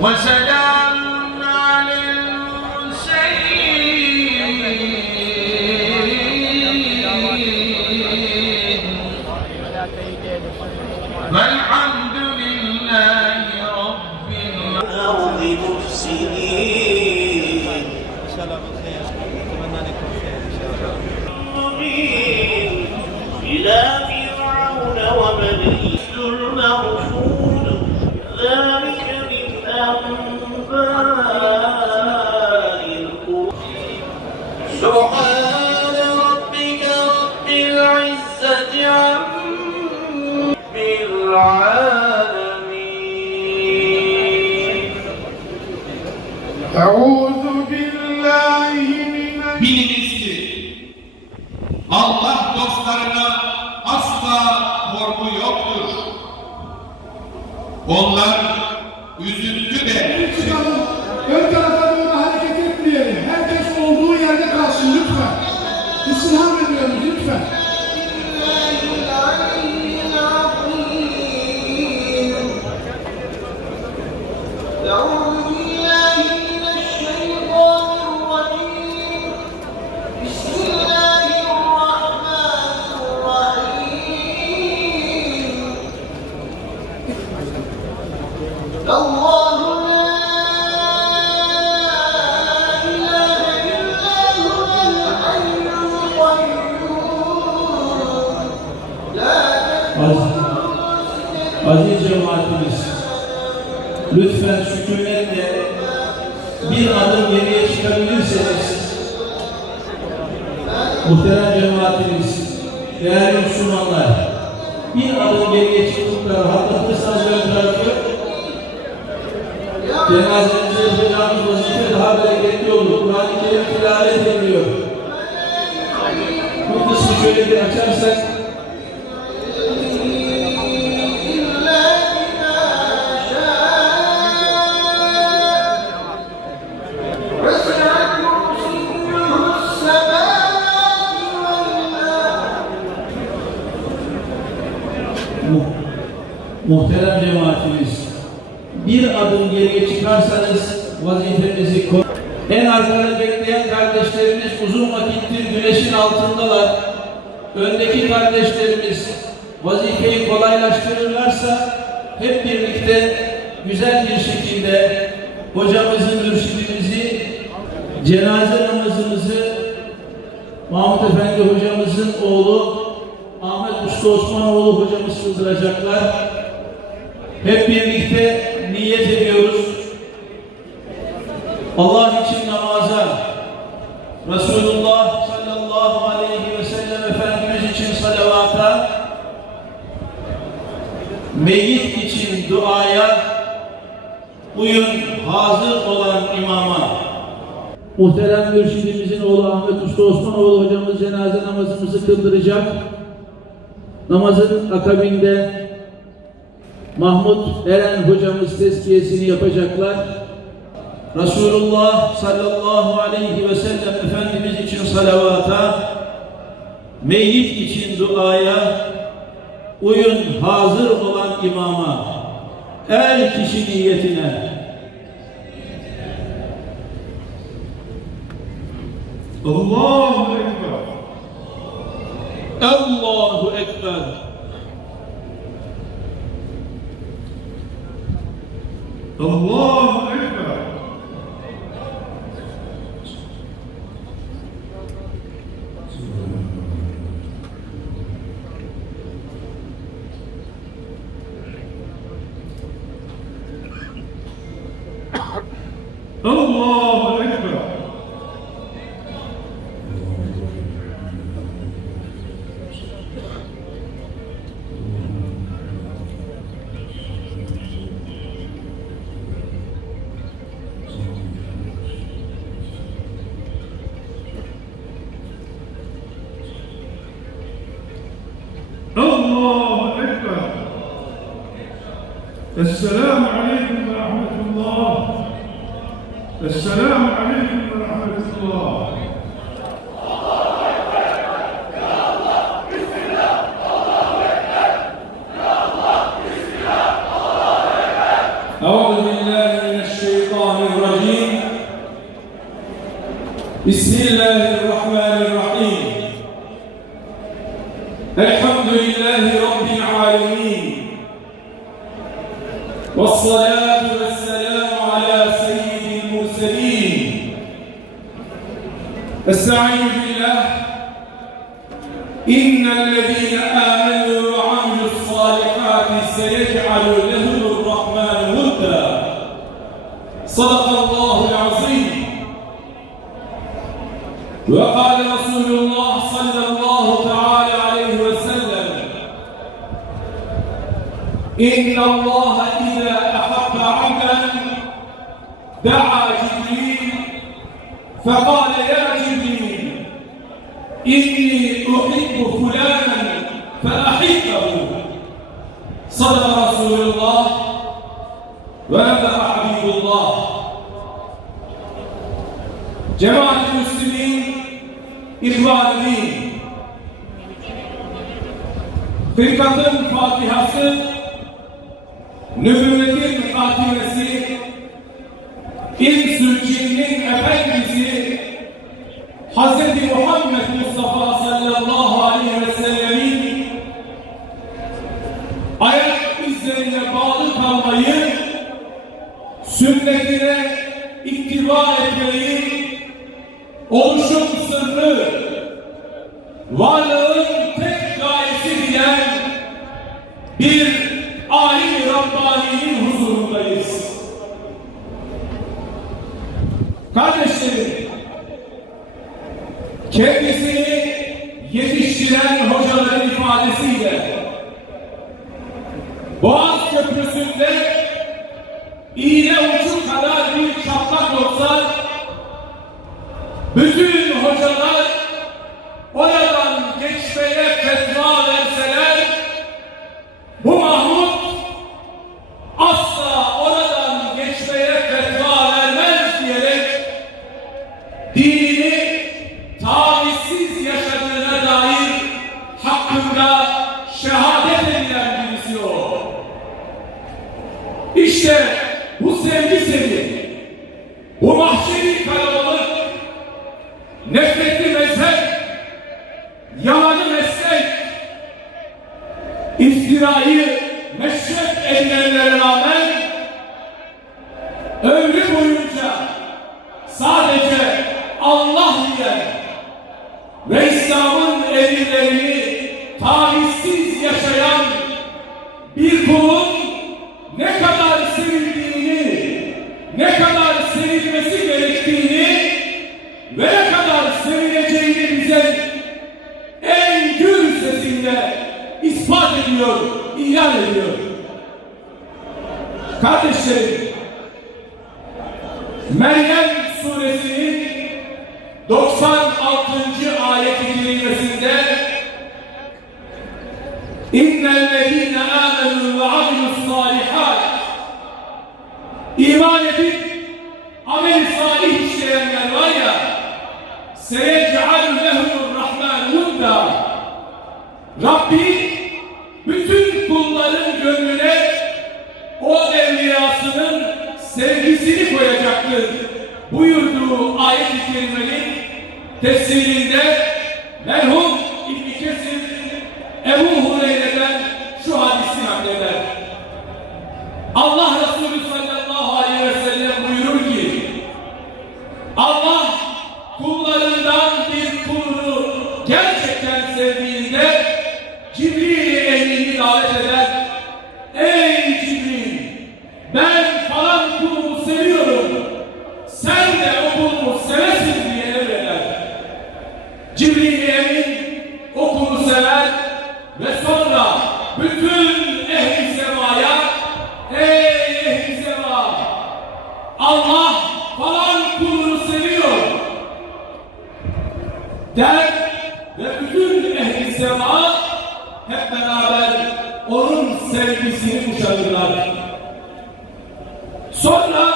وسلام على المرسلين والحمد لله رب الأرض مفسدين إلى فرعون وملئه المرشود ذلك سبحان ربك رب العزة عما العالمين أعوذ بالله من Biliniz ki Allah dostlarına asla korku yoktur. Onlar üzüntü de ön tarafa doğru hareket etmeyelim. Herkes olduğu yerde kalsın lütfen. İstirham ediyoruz lütfen. Aziz cemaatimiz, lütfen sükunetle bir adım geriye çıkabilirseniz, muhterem cemaatimiz, değerli Müslümanlar, bir adım geriye çıktıkları rahatlatırsanız ön tarafı, cenazemize yapacağımız vazife daha bereketli olur. Kur'an-ı Kerim tilavet ediliyor. Bu kısmı şöyle bir açarsak, muhterem cemaatimiz, bir adım geriye çıkarsanız vazifemizi en arkada bekleyen kardeşlerimiz uzun vakittir güneşin altındalar. Öndeki kardeşlerimiz vazifeyi kolaylaştırırlarsa hep birlikte güzel bir şekilde hocamızın, mürşidimizi, cenaze namazımızı Mahmut Efendi hocamızın oğlu Ahmet Usta Osmanoğlu hocamız kıldıracaklar. Hep birlikte niyet ediyoruz. Allah için namaza, Resulullah sallallahu aleyhi ve sellem Efendimiz için salavata, meyyit için duaya, uyun hazır olan imama. Muhterem mürşidimizin oğlu Ahmet Usta Osmanoğlu hocamız cenaze namazımızı kıldıracak. Namazın akabinde Mahmut Eren hocamız tezkiyesini yapacaklar. Resulullah sallallahu aleyhi ve sellem Efendimiz için salavata, meyyit için duaya, uyun hazır olan imama, el kişi niyetine. Allahu Ekber. Allahu Ekber. Allahu Ekber. Allahu Ekber. الله أكبر. السلام عليكم ورحمة الله. السلام عليكم ورحمة الله. أعوذ بالله من الشيطان الرجيم. بسم الله الرحمن الرحيم. الحمد لله رب العالمين، والصلاة والسلام على سيد المرسلين. استعينوا بالله. إن الذين آمنوا وعملوا الصالحات سيجعل لهم الرحمن ودا. صدق الله العظيم. وقال رسول الله صلى الله تعالى عليه وسلم: إن الله إذا أحب عبدا دعا جبريل فقال: يا جبريل، إني أحب فلانا فأحبه. صدق رسول الله ونبأ حبيب الله. جماعة المسلمين، İhvanı, Firkatın Fatihası, Nübüvvetin Hatimesi, İnsül Cinnin Efendisi, Hz. Muhammed Mustafa sallallahu aleyhi ve sellemin ayak izlerine bağlı kalmayı, sünnetine ittiba etmeyi, oluşum sırrı, varlığın tek gayesi diyen bir alim-i Rabbani'nin huzurundayız. Kardeşlerim, kendisini yetiştiren hocaların ifadesiyle Boğaz Köprüsü'nde iğne ucu kadar bir çatlak olsa bütün hocalar oradan geçmeye fetva verseler, bu Mahmud asla oradan geçmeye fetva vermez diyerek dinini tavizsiz yaşadığına dair hakkında şehadet edilen birisi o. İşte bu sevgi seni, bu mahşeri kalabalık, nefretli mezhep, yalanı meslek, iftirayı meşrep edilenlere rağmen ömrü boyunca sadece Allah diyen ve İslam'ın emirlerini tavizsiz yaşayan bir kulun ne kadar sevildiğini, ne kadar sevilmesi gerektiğini ve ne kadar sevileceğini bize en gür sesiyle ispat ediyor, ilan ediyor. Kardeşlerim, Meryem suresinin 96. ayet-i kerimesinde İnnellezîne âmenû ve amilussâlihât, iman edip amel-i salih işleyenler var ya, seyec'al lehumurrahmân vudda, Rabbi bütün kulların gönlüne o evliyasının sevgisini koyacaktır buyurduğu ayet-i kerimenin tefsirinde merhum İbn Kesir Ebu Hureyre'den şu hadisi nakleder. Allah Resulü sallallahu aleyhi ve sellem buyurur ki, Allah kullarından bir kulunu gerçekten sevdiğinde Cibril-i Emin'i davet eder. Ey Cibril, ben falan kulumu seviyorum. kulu sever ve sonra bütün ehli semaya ey ehli sema, Allah falan kulunu seviyor der ve bütün ehli sema hep beraber onun sevgisini kuşanırlar. Sonra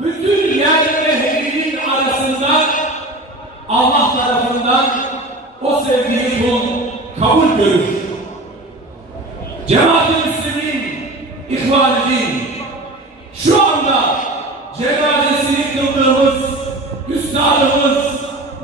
bütün yer ehlinin arasında Allah tarafından o sevgiyi kul kabul görür. Cemaat-i Müslümin, İhvan-ı Din, şu anda cenazesini kıldığımız üstadımız,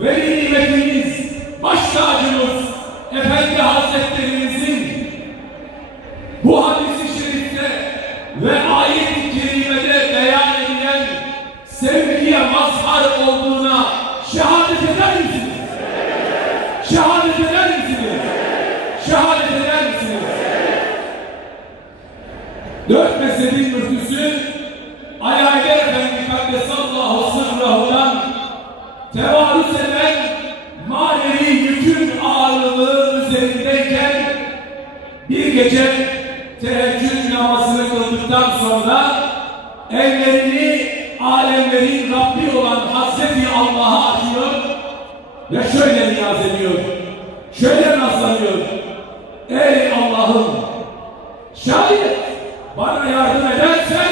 veli nimetimiz, baş tacımız, Efendi Hazretlerimizin bu hadis-i şerifte ve ayet-i kerimede beyan edilen sevgiye mazhar olduğuna şehadet eder misiniz? Şehadet eder misiniz? Şehadet eder misiniz? Dört mezhebin müftüsü Ali Haydar Efendi Kaddesallahu sırrahudan tevarüz eden manevi yükün ağırlığı üzerindeyken bir gece teheccüd namazını kıldıktan sonra ellerini alemlerin Rabbi olan Hazreti Allah'a açıyor ve şöyle niyaz ediyor, şöyle naslanıyor: ey Allah'ım, şayet bana yardım edersen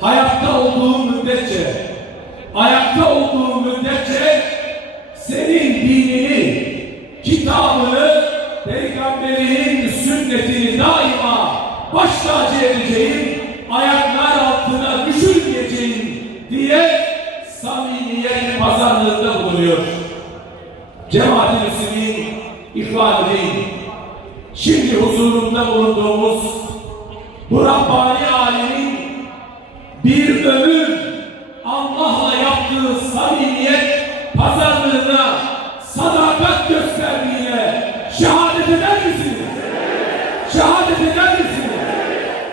hayatta olduğum müddetçe, ayakta olduğum müddetçe senin dinini, kitabını, peygamberinin sünnetini daima baş tacı edeceğim, ayaklar altına düşürmeyeceğim diye samimiyet pazarlığında bulunuyor. Cemaat-i Müslümin, İhvan-ı Din, şimdi huzurunda bulunduğumuz bu Rabbani alemin bir ömür Allah'la yaptığı samimiyet pazarlığına, sadakat gösterdiğine şehadet eder misiniz? Şehadet eder misiniz?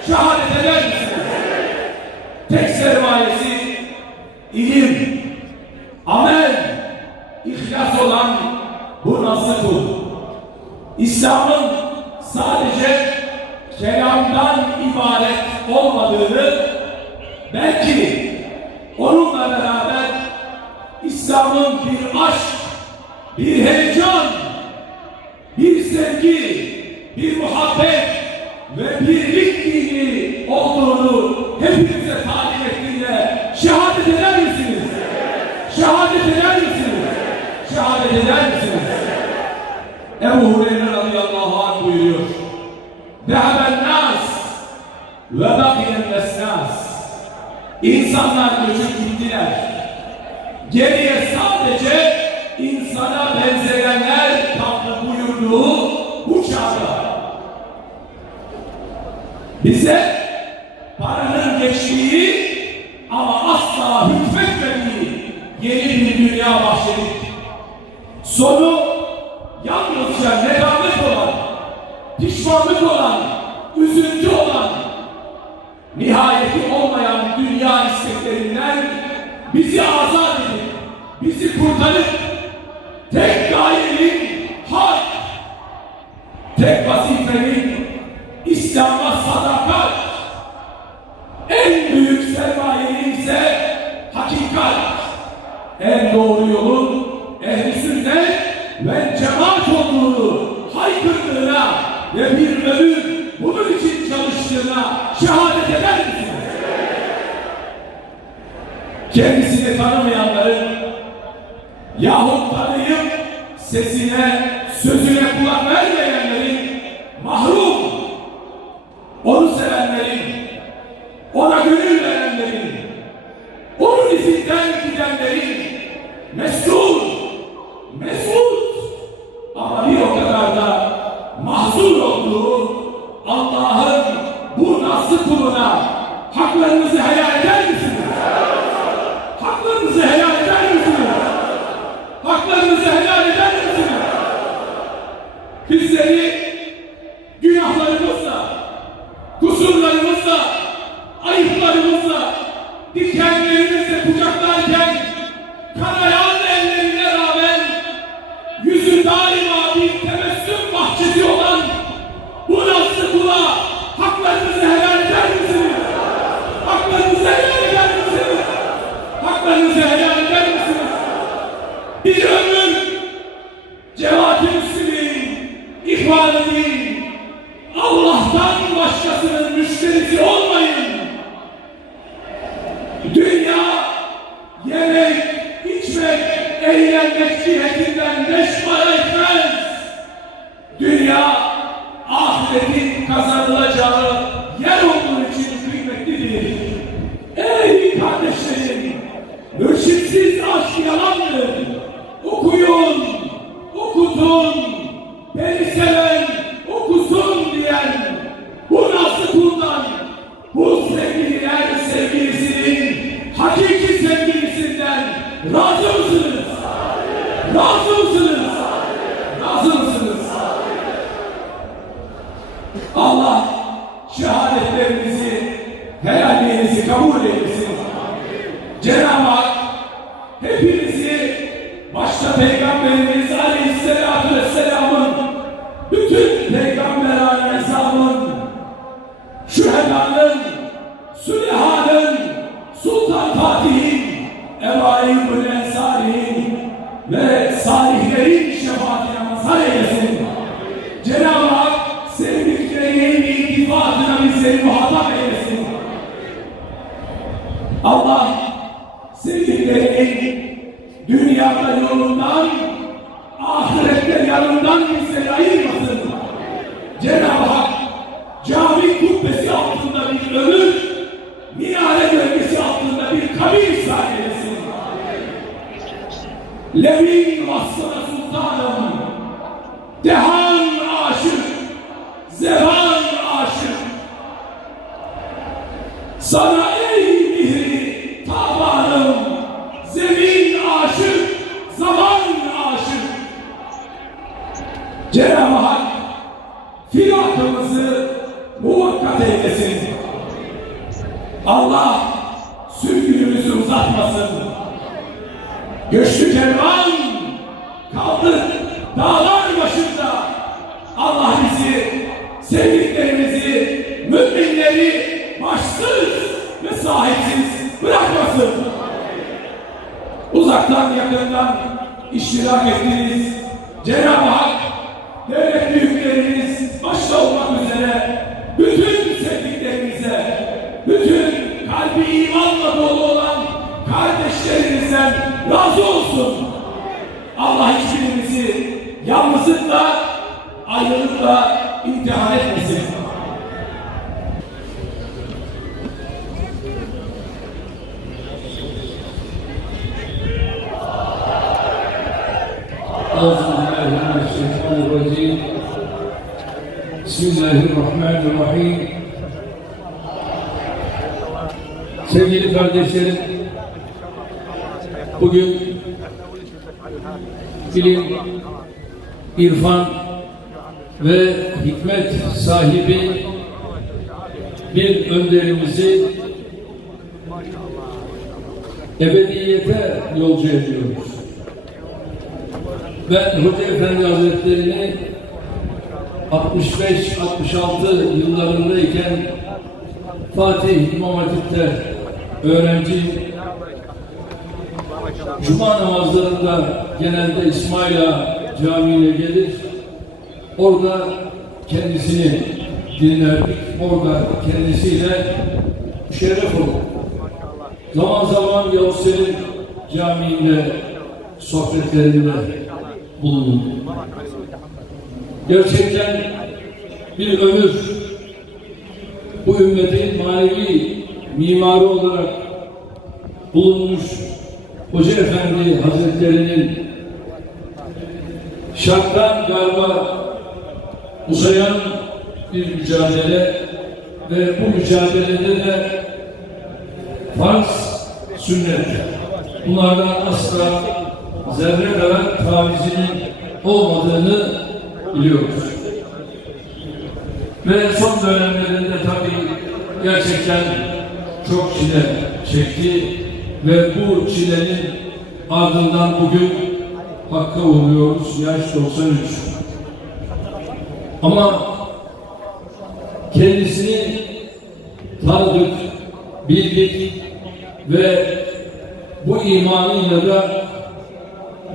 Şehadet eder misiniz? Tek sermayesi ilim, amel, ihlas olan bu nasıl kul? İslam'ın sadece kelamdan ibaret olmadığını, belki onunla beraber İslam'ın bir aşk, bir heyecan, bir sevgi, bir muhabbet ve birlik dini olduğunu hepinize talim ettiğine şehadet eder misiniz? Şehadet eder misiniz? Şehadet eder misiniz? Ebu Hureyre radıyallahu anh buyuruyor: Zeheben nas ve bakiyen nesnas. İnsanlar göçüp gittiler. Geriye sadece insana benzeyenler kaldı buyurduğu bu çağda. Bize paranın geçtiği ama asla hükmetmediği yeni bir dünya bahşedildi. Sonu yalnızca nedamet olan, pişmanlık olan, üzüntü olan, nihayeti olmayan dünya isteklerinden bizi azat edip, bizi kurtarıp tek gayenin hak, tek vazifenin İslam'a sadakat, en büyük sermayenin ise hakikat, en doğru yolun ehl-i sünnet ve cemaat olduğunu haykırdığına ve bir ömür bunun için çalıştığına şehadet eder misiniz? Kendisini tanımayanların yahut tanıyıp sesine, sözüne kulak vermeyenlerin, mahrum, onu sevenlerin, ona gönül verenlerin, onun izinden gidenlerin mesut ama bir o kadar da mahzun olduğu Allah'ın bu nasıl kuluna haklarınızı helal eder misiniz? Haklarınızı helal eder misiniz? Haklarınızı helal eder misiniz? Bizleri günahlarımızla, kusurlarımızla, ayıplarımızla, dikenlerimizle kucaklarken kanayan ellerine rağmen yüzü daima bir bir tebessüm bahçesi olan bu nasıl kula haklarınızı helal eder misiniz? Haklarınızı helal eder misiniz? Haklarınızı helal eder misiniz? Bir ömür Cemaat-i Müslümin, ihvan edin. Allah'tan başkasının müşterisi olmayın. Dünya yemek, içmek, eğlenmek cihetinden beş para etmez. Dünya ahiretin kazanılacağı yer olduğu için kıymetlidir. Ey kardeşlerim, mürşitsiz aşk yalandır. Okuyun, okutun, beni seven okusun diyen bu nasıl kuldan, bu sevgililer sevgilisinin hakiki sevgilisinden razı mısınız? Razı mısınız? Razı mısınız? Allah şehadetlerinizi, helalliğinizi kabul eylesin. Cenab-ı Hak hepinizi başta Peygamberimiz Aleyhisselatü Vesselam'ın, bütün Peygamber Aleyhisselam'ın, şühedanın, sülehanın, Sultan Fatih'in, Ebu Ensari'nin ve salihlerin şefaatine mazhar eylesin. Cenab-ı Hak sevdiklerinin iltifatına bizleri muhatap eylesin. Allah sevdiklerinin dünyada yolundan, ahirette yanından bizleri ayırmasın. Cenab-ı Hak cami kubbesi altında bir ömür, minare gölgesi altında bir kabir ihsan eylesin. Levin vasfına sultanım, dehan aşık, zevan aşık. Sana ey mihri tabanım, zemin aşık, zaman aşık. Cenab-ı Hak firakımızı muvakkat eylesin. Allah sürgünümüzü uzatmasın. Göçlü kervan kaldık dağlar başında. Allah bizi, sevdiklerimizi, müminleri başsız ve sahipsiz bırakmasın. Uzaktan yakından iştirak ettiniz. Cenab-ı Hak devlet büyükleriniz başta olmak üzere bütün sevdiklerinize, bütün kalbi imanla dolu olan kardeşlerinizden razı olsun. Allah hiçbirimizi yalnızlıkla, ayrılıkla imtihan etmesin. Euzubillahimineşşeytanirracim. Bismillahirrahmanirrahim. Sevgili kardeşlerim, bugün ilim, irfan ve hikmet sahibi bir önderimizi ebediyete yolcu ediyoruz. Ben Hoca Efendi Hazretleri'ni 65-66 yıllarındayken Fatih İmam Hatip'te öğrenci, Cuma namazlarında genelde İsmail Ağa Camii'ne gelir, orada kendisini dinlerdik, orada kendisiyle müşerref olduk. Zaman zaman Yavuz Selim Camii'nde sohbetlerinde bulunduk. Gerçekten bir ömür bu ümmetin manevi mimarı olarak bulunmuş Hoca Efendi Hazretleri'nin şarttan garba uzayan bir mücadele ve bu mücadelede de farz, sünnet, bunlardan asla zerre kadar tavizinin olmadığını biliyoruz. Ve son dönemlerinde tabii gerçekten çok çile çekti ve bu çilenin ardından bugün Hakk'a uğruyoruz. Yaş 93. Ama kendisini tanıdık, bildik ve bu imanıyla da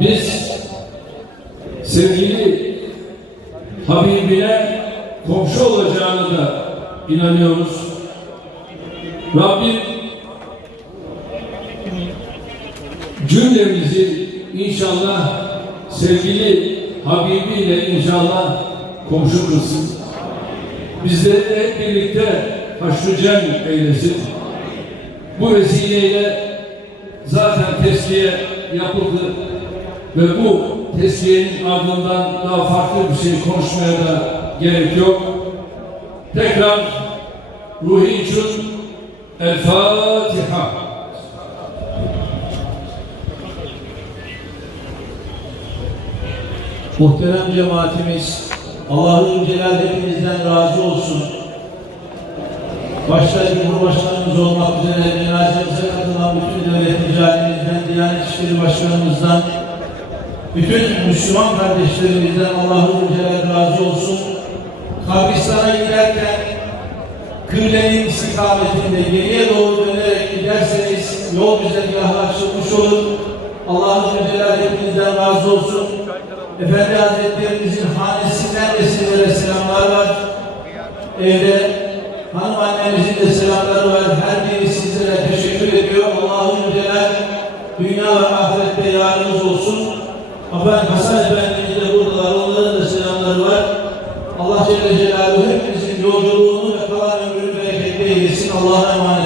biz sevgili Habibine komşu olacağını da inanıyoruz. Rabbim cümlemizi inşallah sevgili Habibiyle inşallah komşu kılsın. Bizleri de hep birlikte haşr-ı cem eylesin. Bu vesileyle zaten tezkiye yapıldı ve bu tezkiyenin ardından daha farklı bir şey konuşmaya da gerek yok. Tekrar ruhi için El Fatiha. Muhterem cemaatimiz, Allah-u Celal hepinizden razı olsun. Başta Cumhurbaşkanımız olmak üzere cenazemize katılan bütün devlet ricalimizden, Diyanet İşleri Başkanımızdan, bütün Müslüman kardeşlerimizden Allah-u Celal razı olsun. Kabristan'a giderken kıblenin istikametinde geriye doğru dönerek giderseniz yol güzergahı açılmış olur. Allah-u Celal hepinizden razı olsun. Efendi Hazretlerimizin hanesinden de sizlere selamlar var. Evde hanım annemizin de selamları var. Her biri sizlere teşekkür ediyor. Allah-u Celal dünya ve ahirette yarınız olsun. Efendim Hasan Efendimiz de buradalar. Onların da selamları var. Allah Celle Celaluhu hepimizin yolculuğunu ve kalan ömrünü bereketli eylesin. Allah'a emanet.